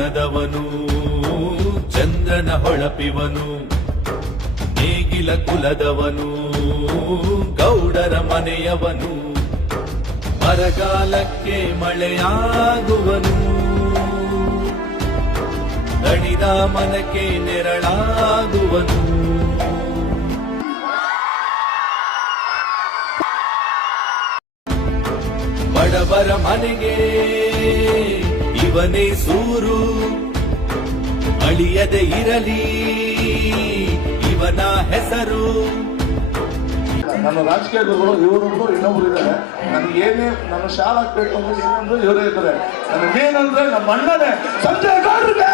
ಗುಣದವನು ಚಂದ್ರನ ಹೊಳಪಿವನು ನೇಗಿಲ ಕುಲದವನು ಗೌಡರ ಮನೆಯವನು ಬರಗಾಲಕ್ಕೆ ಮಳೆಯಾಗುವನು ದಣಿದ ಮನಕ್ಕೆ ನೆರಳಾಗುವನು ಬಡವರ ಮನೆಗೆ ಇವನೇ ಸೂರು ಅಳಿಯದೆ ಇರಲಿ ಇವನ ಹೆಸರು ನನ್ನ ರಾಜಕೀಯ ಗುರುಗಳು ಇವರೊಬ್ರು ಇನ್ನೊಬ್ರು ಇದ್ದಾರೆ ನನಗೆ ಏನೇ ನನ್ನ ಶಾಲೆ ಆಗ್ಬೇಕು ಅಂದ್ರೆ ಏನಂದ್ರೆ ಇವರೇ ಇದ್ದಾರೆ ನನಗೇನಂದ್ರೆ ನಮ್ಮ ಅಣ್ಣನೇ ಸಂಜಯ್ ಗೌಡ್ರಿಗೆ